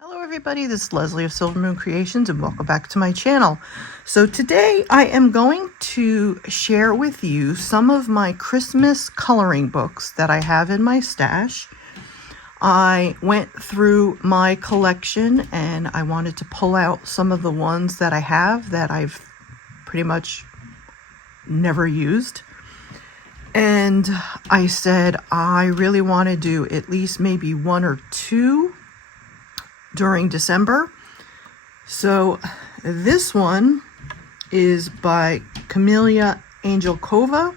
Hello everybody, this is Leslie of Silver Moon Creations and welcome back to my channel. So today I am going to share with you some of my Christmas coloring books that I have in my stash. I went through my collection and I wanted to pull out some of the ones that I have that I've pretty much never used. And I said I really want to do at least maybe one or two during December. So this one is by Camellia Angelkova,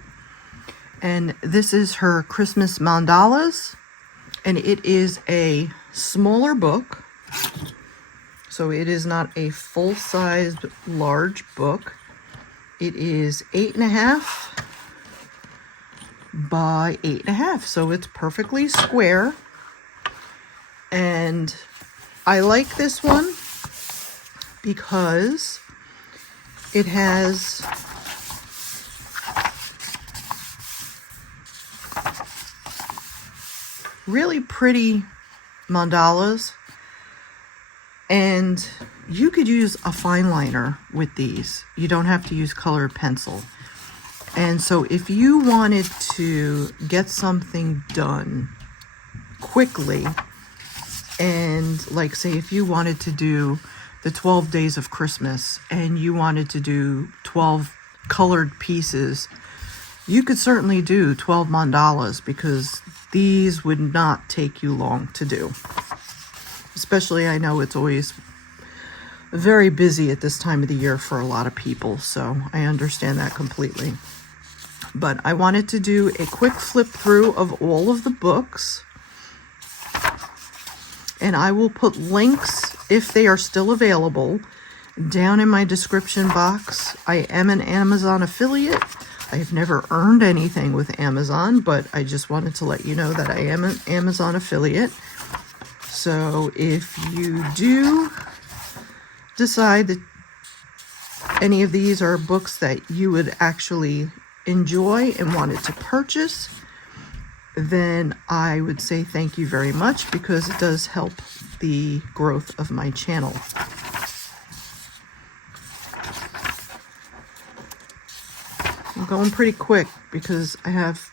and this is her Christmas mandalas, and it is a smaller book, so it is not a full-sized large book. It is 8.5 by 8.5, so it's perfectly square. And I like this one because it has really pretty mandalas, and you could use a fine liner with these. You don't have to use colored pencil. And so if you wanted to get something done quickly, and like say if you wanted to do the 12 days of Christmas and you wanted to do 12 colored pieces, you could certainly do 12 mandalas because these would not take you long to do. Especially, I know it's always very busy at this time of the year for a lot of people, so I understand that completely. But I wanted to do a quick flip through of all of the books. And I will put links, if they are still available, down in my description box. I am an Amazon affiliate. I have never earned anything with Amazon, but I just wanted to let you know that I am an Amazon affiliate. So if you do decide that any of these are books that you would actually enjoy and wanted to purchase, then I would say thank you very much because it does help the growth of my channel. I'm going pretty quick because I have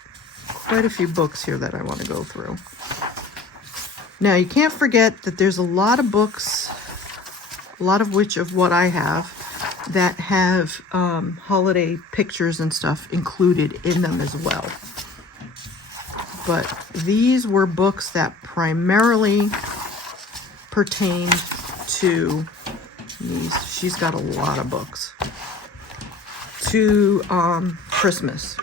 quite a few books here that I want to go through. Now, you can't forget that there's a lot of books, a lot of which of what I have, that have holiday pictures and stuff included in them as well. But these were books that primarily pertained to these. She's got a lot of books to Christmas.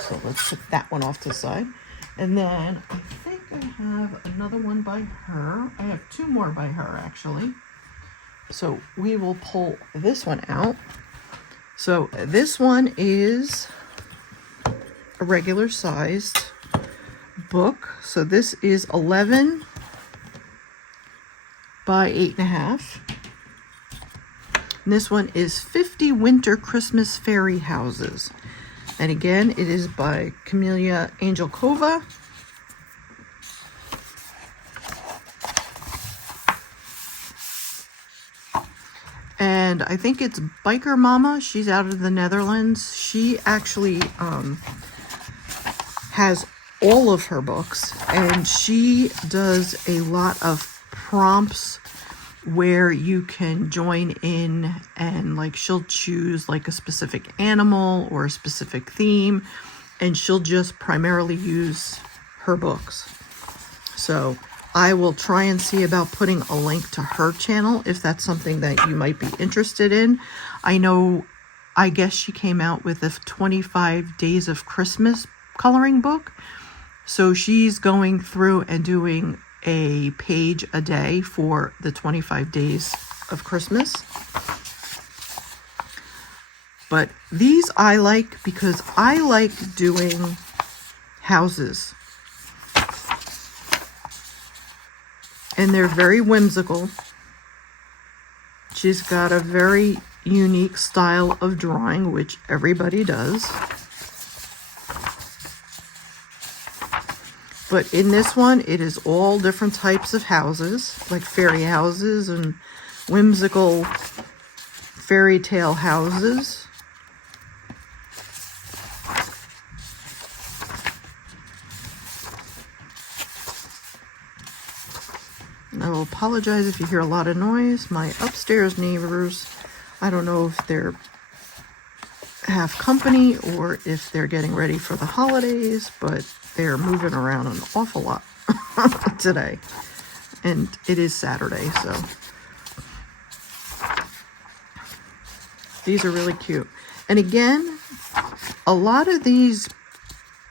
So let's put that one off to the side. And then I think I have another one by her. I have two more by her actually. So we will pull this one out. So this one is a regular sized book. So this is 11 by 8.5. And this one is 50 Winter Christmas Fairy Houses. And again, it is by Camellia Angelkova. And I think it's Biker Mama. She's out of the Netherlands. She actually has all of her books, and she does a lot of prompts where you can join in, and like she'll choose like a specific animal or a specific theme, and she'll just primarily use her books. So I will try and see about putting a link to her channel if that's something that you might be interested in. I guess she came out with a 25 Days of Christmas coloring book. So she's going through and doing a page a day for the 25 days of Christmas. But these I like because I like doing houses. And they're very whimsical. She's got a very unique style of drawing, which everybody does. But in this one, it is all different types of houses, like fairy houses and whimsical fairy tale houses. And I will apologize if you hear a lot of noise. My upstairs neighbors, I don't know if they're have company or if they're getting ready for the holidays, but they're moving around an awful lot today. And it is Saturday, so these are really cute. And again, a lot of these,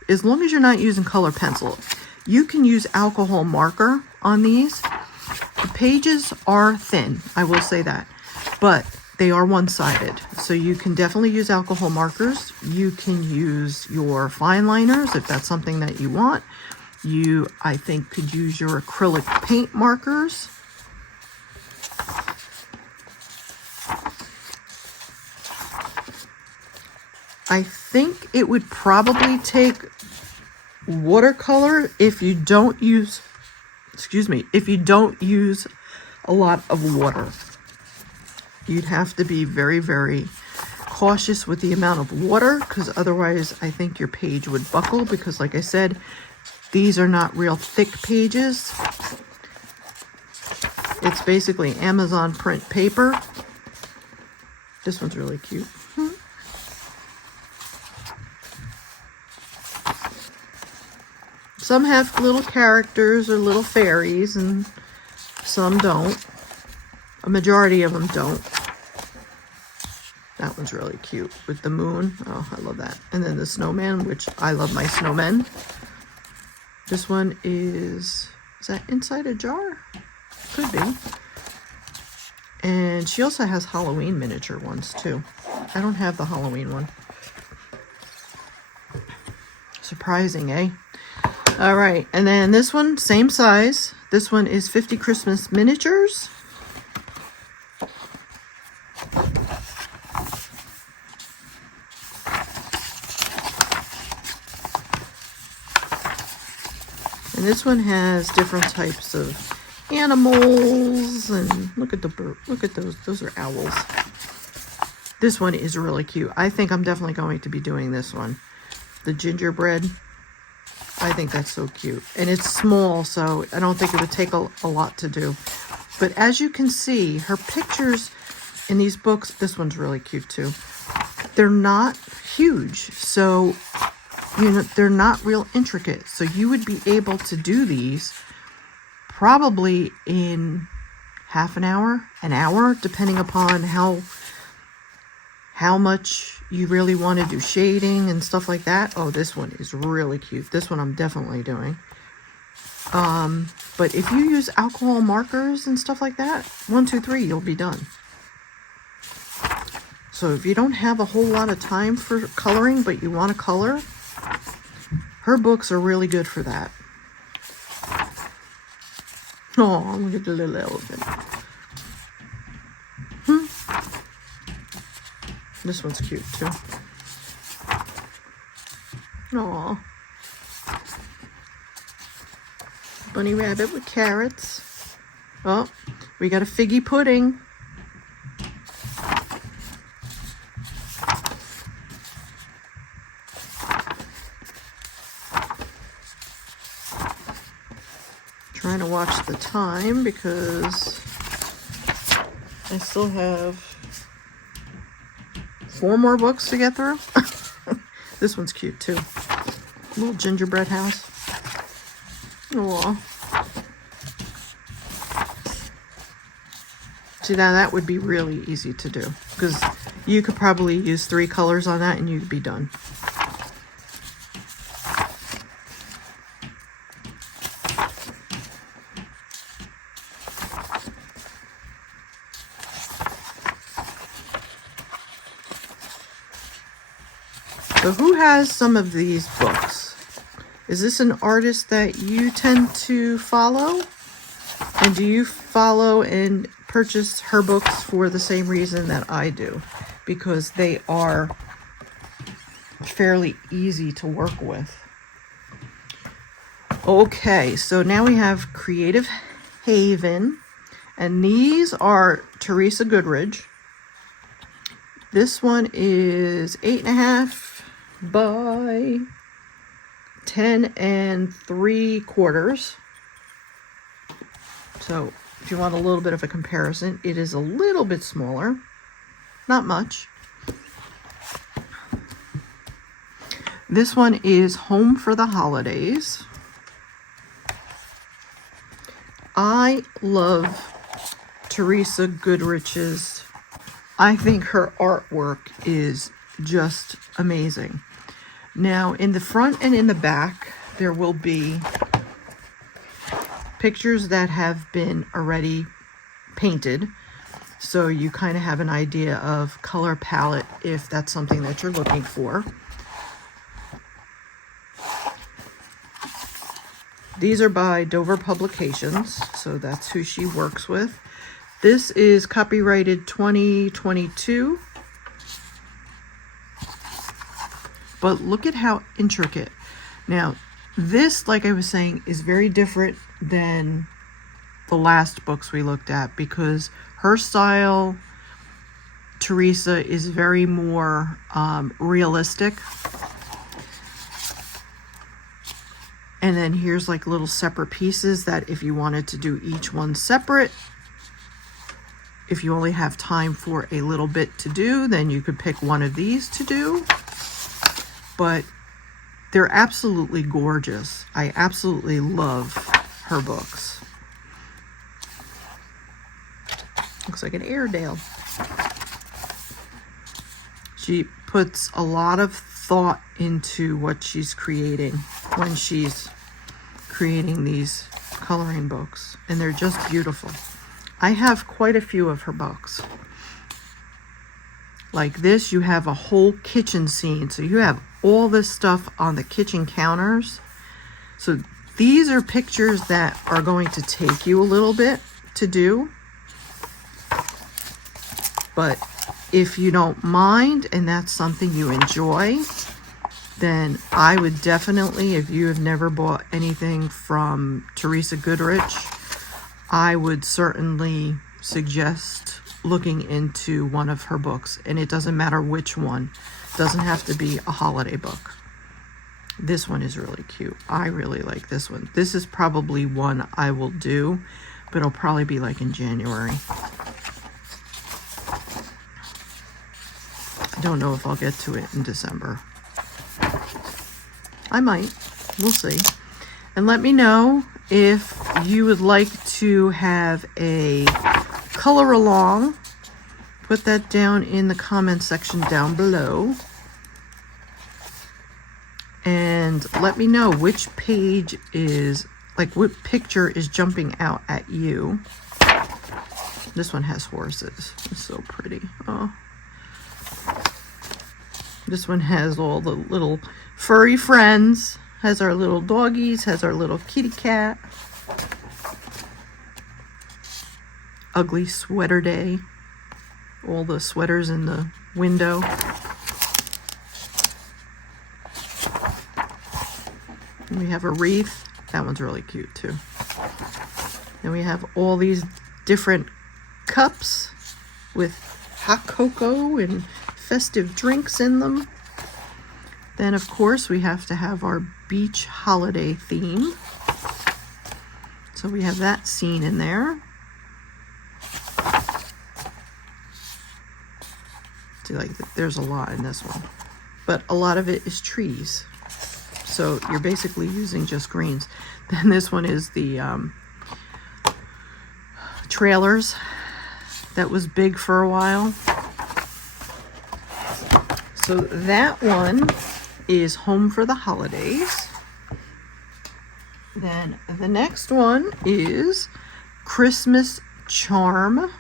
as long as you're not using color pencil, you can use alcohol marker on these. The pages are thin, I will say that, but they are one-sided, so you can definitely use alcohol markers. You can use your fine liners if that's something that you want. You, I think, could use your acrylic paint markers. I think it would probably take watercolor if you don't use, if you don't use a lot of water. You'd have to be very, very cautious with the amount of water, because otherwise I think your page would buckle, because like I said, these are not real thick pages. It's basically Amazon print paper. This one's really cute. Some have little characters or little fairies, and some don't. A majority of them don't. That one's really cute with the moon. Oh, I love that. And then the snowman, which I love my snowmen. This one is that inside a jar? Could be. And she also has Halloween miniature ones too. I don't have the Halloween one. Surprising, eh? All right, and then this one, same size. This one is 50 Christmas miniatures. And this one has different types of animals, and look at the bird. Look at those are owls. This one is really cute. I think I'm definitely going to be doing this one. The gingerbread. I think that's so cute. And it's small, so I don't think it would take a lot to do. But as you can see, her pictures in these books, this one's really cute too. They're not huge, so you know, they're not real intricate. So you would be able to do these probably in half an hour, depending upon how much you really want to do shading and stuff like that. Oh, this one is really cute. This one I'm definitely doing. But if you use alcohol markers and stuff like that, 1, 2, 3, you'll be done. So if you don't have a whole lot of time for coloring, but you want to color, her books are really good for that. Oh, look at the little elephant. This one's cute too. Aw. Bunny rabbit with carrots. Oh, we got a figgy pudding. Trying to watch the time because I still have 4 more books to get through. This one's cute too. Little gingerbread house. Aww. See, now that would be really easy to do, because you could probably use 3 colors on that and you'd be done. So who has some of these books? Is this an artist that you tend to follow? And do you follow and purchase her books for the same reason that I do? Because they are fairly easy to work with. Okay, so now we have Creative Haven, and these are Teresa Goodrich. This one is 8.5 by 10 3/4. So if you want a little bit of a comparison, it is a little bit smaller, not much. This one is Home for the Holidays. I love Teresa Goodrich's. I think her artwork is just amazing. Now, in the front and in the back, there will be pictures that have been already painted. So you kind of have an idea of color palette if that's something that you're looking for. These are by Dover Publications, so that's who she works with. This is copyrighted 2022. But look at how intricate. Now, this, like I was saying, is very different than the last books we looked at because her style, Teresa, is very more realistic. And then here's like little separate pieces that if you wanted to do each one separate, if you only have time for a little bit to do, then you could pick one of these to do. But they're absolutely gorgeous. I absolutely love her books. Looks like an Airedale. She puts a lot of thought into what she's creating when she's creating these coloring books, and they're just beautiful. I have quite a few of her books. Like this, you have a whole kitchen scene, so you have all this stuff on the kitchen counters. So these are pictures that are going to take you a little bit to do, but if you don't mind and that's something you enjoy, then I would definitely, if you have never bought anything from Teresa Goodrich, I would certainly suggest looking into one of her books. And it doesn't matter which one. It doesn't have to be a holiday book. This one is really cute. I really like this one. This is probably one I will do, but it'll probably be like in January. I don't know if I'll get to it in December. I might. We'll see. And let me know if you would like to have a color along. Put that down in the comment section down below. And let me know which page is, like what picture is jumping out at you. This one has horses. It's so pretty. Oh. This one has all the little furry friends, has our little doggies, has our little kitty cat. Ugly sweater day. All the sweaters in the window. And we have a wreath. That one's really cute too. And we have all these different cups with hot cocoa and festive drinks in them. Then of course we have to have our beach holiday theme. So we have that scene in there. See, like there's a lot in this one, but a lot of it is trees. So you're basically using just greens. Then this one is the trailers. That was big for a while. So that one is Home for the Holidays. Then the next one is Christmas Charm,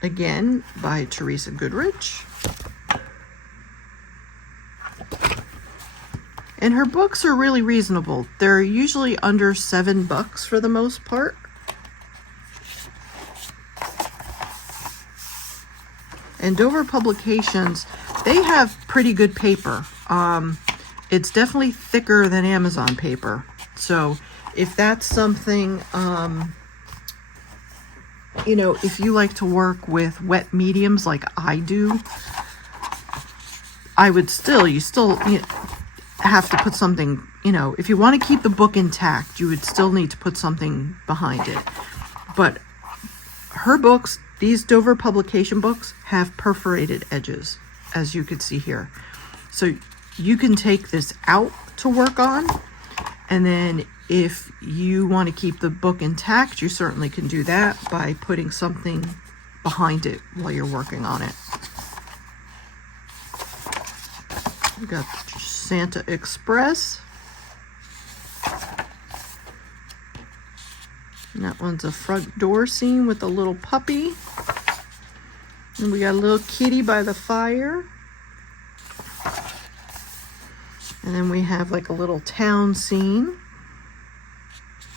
again by Teresa Goodrich. And her books are really reasonable. They're usually under $7 for the most part. And Dover Publications, they have pretty good paper. It's definitely thicker than Amazon paper. So if that's something, you know, if you like to work with wet mediums like I do, I would you still have to put something, you know, if you want to keep the book intact, you would still need to put something behind it. But her books, these Dover publication books, have perforated edges, as you could see here. So you can take this out to work on, and then if you want to keep the book intact, you certainly can do that by putting something behind it while you're working on it. We got Santa Express. And that one's a front door scene with a little puppy. And we got a little kitty by the fire. And then we have like a little town scene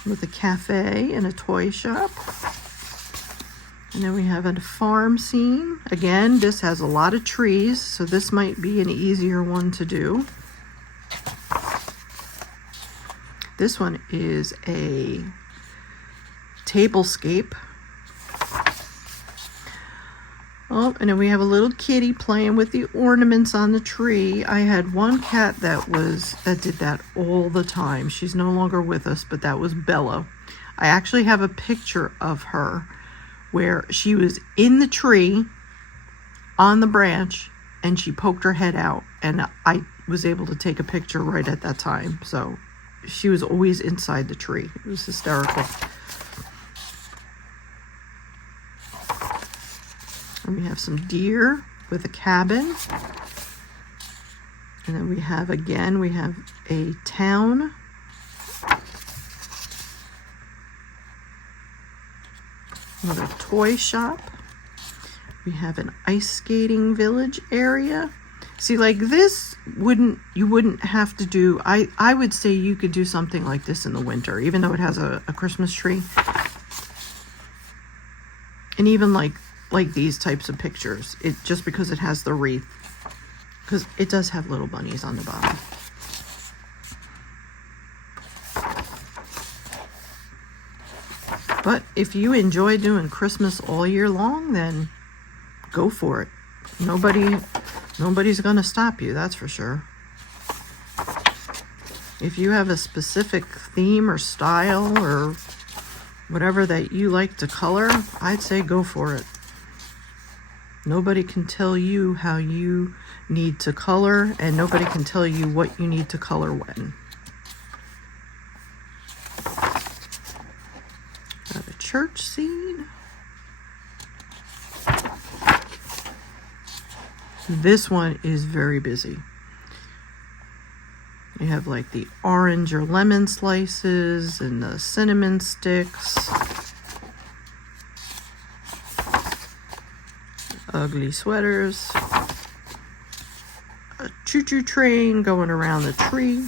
with a cafe and a toy shop. And then we have a farm scene. Again, this has a lot of trees, so this might be an easier one to do. This one is a tablescape. Oh, and then we have a little kitty playing with the ornaments on the tree. I had one cat that did that all the time. She's no longer with us, but that was Bella. I actually have a picture of her where she was in the tree on the branch and she poked her head out, and I was able to take a picture right at that time. So she was always inside the tree. It was hysterical. And we have some deer with a cabin. And then we have a town. Another toy shop. We have an ice skating village area. See, like this you wouldn't have to do, I would say you could do something like this in the winter, even though it has a Christmas tree. And even like these types of pictures, just because it has the wreath, because it does have little bunnies on the bottom. But if you enjoy doing Christmas all year long, then go for it. Nobody's gonna stop you, that's for sure. If you have a specific theme or style or whatever that you like to color, I'd say go for it. Nobody can tell you how you need to color, and nobody can tell you what you need to color when. Got a church scene. This one is very busy. You have like the orange or lemon slices and the cinnamon sticks. Ugly sweaters. A choo-choo train going around the tree.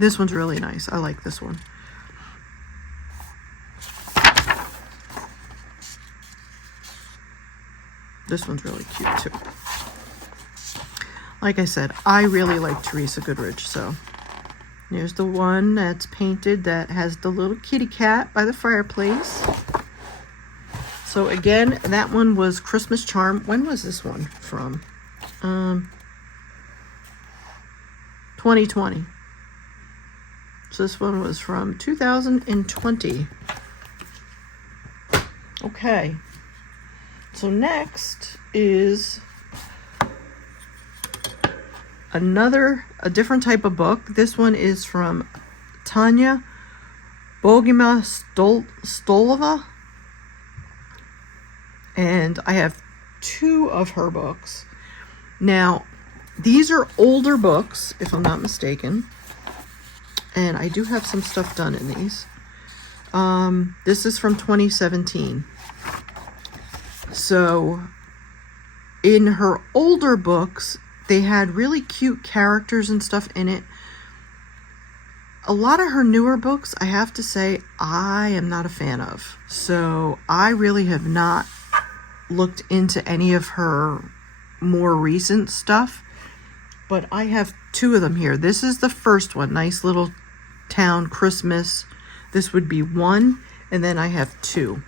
This one's really nice. I like this one. This one's really cute too. Like I said, I really like Teresa Goodrich, so here's the one that's painted that has the little kitty cat by the fireplace. So again, that one was Christmas Charm. When was this one from? 2020. So this one was from 2020. Okay. So next is a different type of book. This one is from Tanya Bogima Stolova. And I have two of her books. Now, these are older books, if I'm not mistaken. And I do have some stuff done in these. This is from 2017. So, in her older books, they had really cute characters and stuff in it. A lot of her newer books, I have to say, I am not a fan of. So, I really have not looked into any of her more recent stuff. But I have two of them here. This is the first one. Nice little Town Christmas. This would be 1, and then I have 2.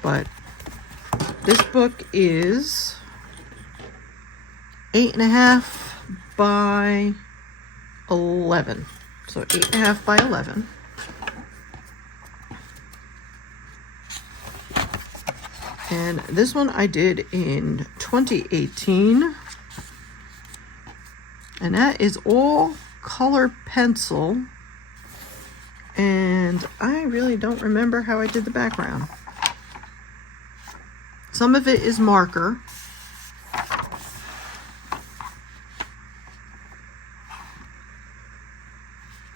But this book is 8.5 by 11. So 8.5 by 11. And this one I did in 2018. And that is all color pencil. And I really don't remember how I did the background. Some of it is marker.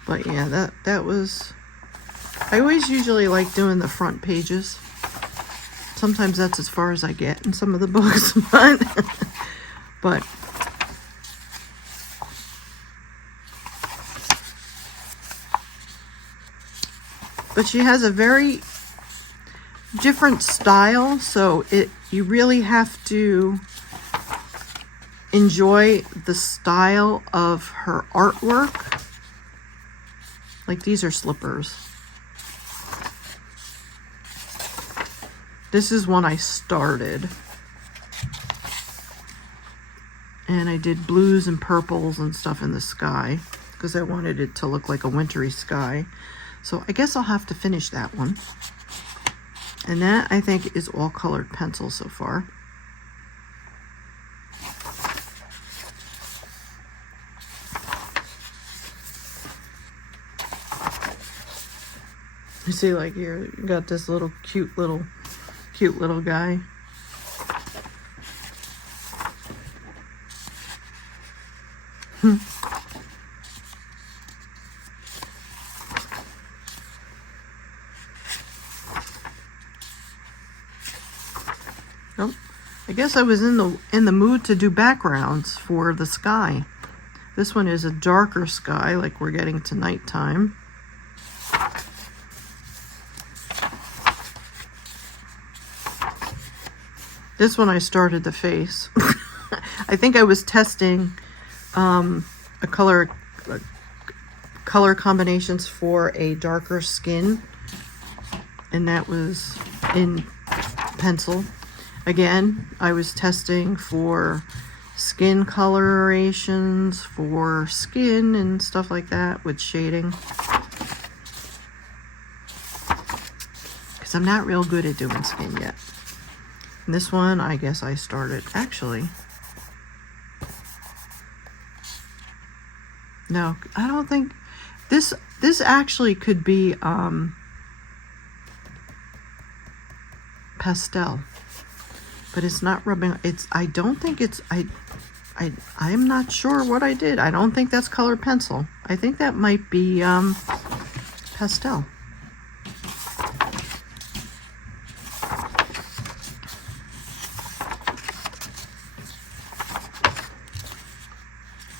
But yeah, that was... I always usually like doing the front pages. Sometimes that's as far as I get in some of the books, but she has a very different style, so you really have to enjoy the style of her artwork. Like, these are slippers. This is one I started. And I did blues and purples and stuff in the sky because I wanted it to look like a wintry sky. So I guess I'll have to finish that one. And that, I think, is all colored pencil so far. You see, like, here, you got this little cute little guy. Oh, I guess I was in the mood to do backgrounds for the sky. This one is a darker sky, like we're getting to nighttime. This one I started the face. I think I was testing color combinations for a darker skin, and that was in pencil. Again, I was testing for skin colorations for skin and stuff like that with shading, because I'm not real good at doing skin yet. And this one, I guess I started, actually, no, I don't think, this actually could be pastel, but it's not rubbing, I don't think it's, I'm not sure what I did. I don't think that's colored pencil. I think that might be pastel.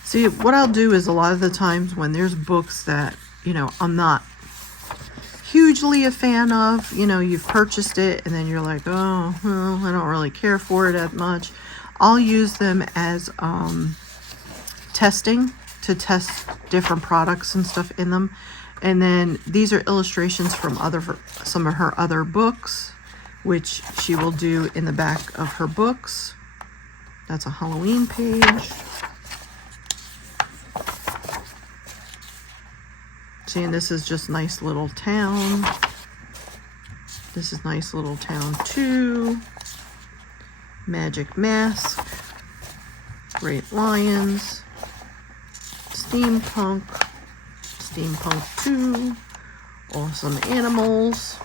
See, what I'll do is a lot of the times when there's books that, you know, I'm not hugely a fan of, you know, you've purchased it and then you're like, oh, well, I don't really care for it that much. I'll use them as testing, to test different products and stuff in them. And then these are illustrations from some of her other books, which she will do in the back of her books. That's a Halloween page. See, and this is just nice little town. This is nice little town 2. Magic Mask. Great Lions. Steampunk. Steampunk 2. Awesome Animals.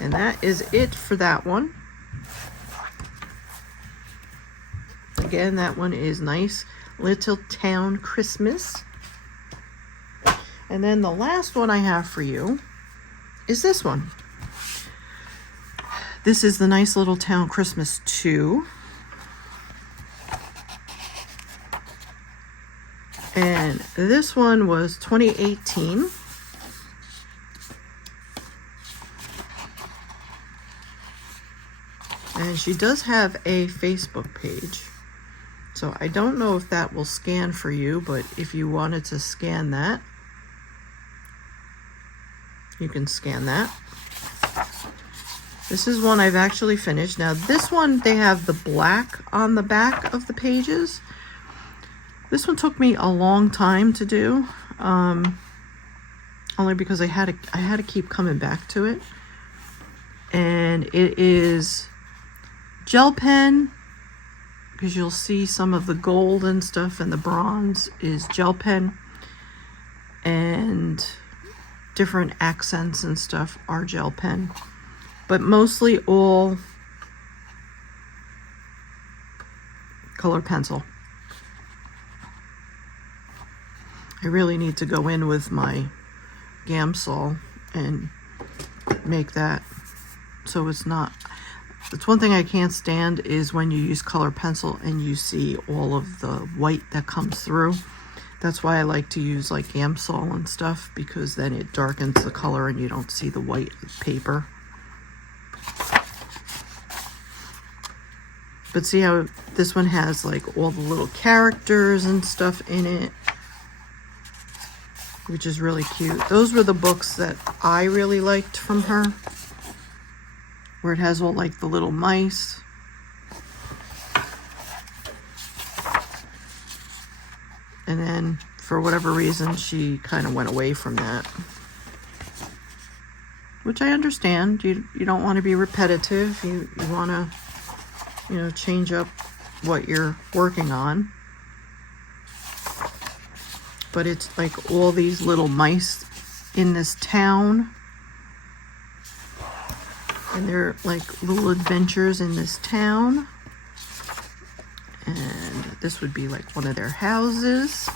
And that is it for that one. Again, that one is nice. Little Town Christmas. And then the last one I have for you is this one. This is the Nice Little Town Christmas 2. And this one was 2018. And she does have a Facebook page. So I don't know if that will scan for you, but if you wanted to scan that, you can scan that. This is one I've actually finished. Now this one, they have the black on the back of the pages. This one took me a long time to do, only because I had to keep coming back to it. And it is gel pen, because you'll see some of the gold and stuff, and the bronze is gel pen, and different accents and stuff are gel pen, but mostly all color pencil. I really need to go in with my Gamsol and make that so it's not. It's one thing I can't stand is when you use color pencil and you see all of the white that comes through. That's why I like to use like Gamsol and stuff, because then it darkens the color and you don't see the white paper. But see how this one has like all the little characters and stuff in it, which is really cute. Those were the books that I really liked from her, where it has all like the little mice. And then for whatever reason, she kind of went away from that, which I understand. You don't want to be repetitive. You want to, you know, change up what you're working on. But it's like all these little mice in this town, and they're like little adventures in this town. And this would be like one of their houses.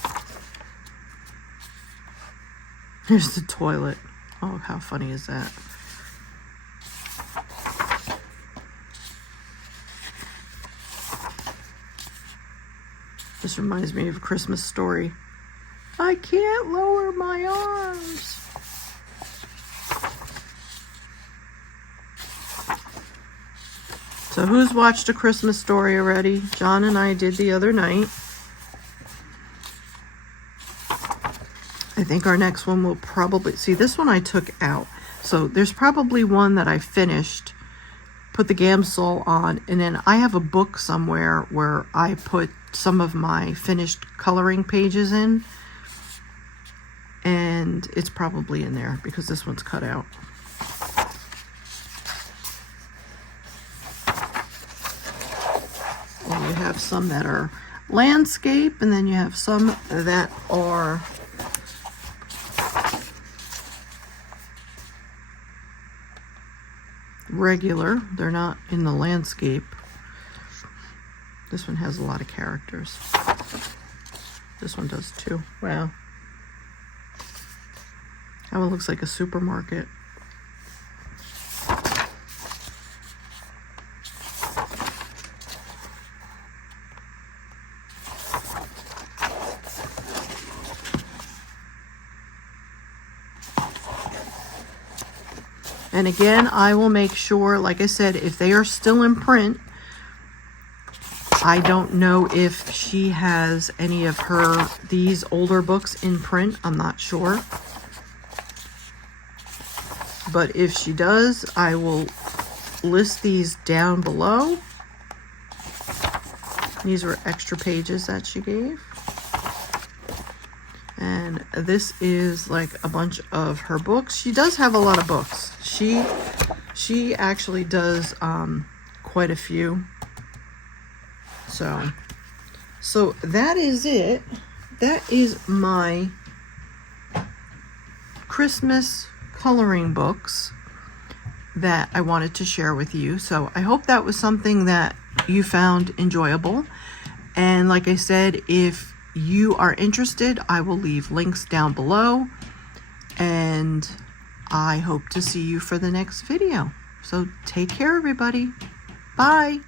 Here's the toilet. Oh, how funny is that? This reminds me of A Christmas Story. I can't lower my arms. So who's watched A Christmas Story already? John and I did the other night. I think our next one will probably, see, this one I took out. So there's probably one that I finished, put the Gamsol on, and then I have a book somewhere where I put some of my finished coloring pages in, and it's probably in there because this one's cut out. And you have some that are landscape, and then you have some that are regular. They're not in the landscape. This one has a lot of characters. This one does too. Wow. How it looks like a supermarket. And again, I will make sure, like I said, if they are still in print, I don't know if she has any of these older books in print. I'm not sure. But if she does, I will list these down below. These were extra pages that she gave. And this is like a bunch of her books. She does have a lot of books. She actually does quite a few. So that is it. That is my Christmas coloring books that I wanted to share with you. So I hope that was something that you found enjoyable. And like I said, if you are interested, I will leave links down below, and I hope to see you for the next video. So take care, everybody. Bye.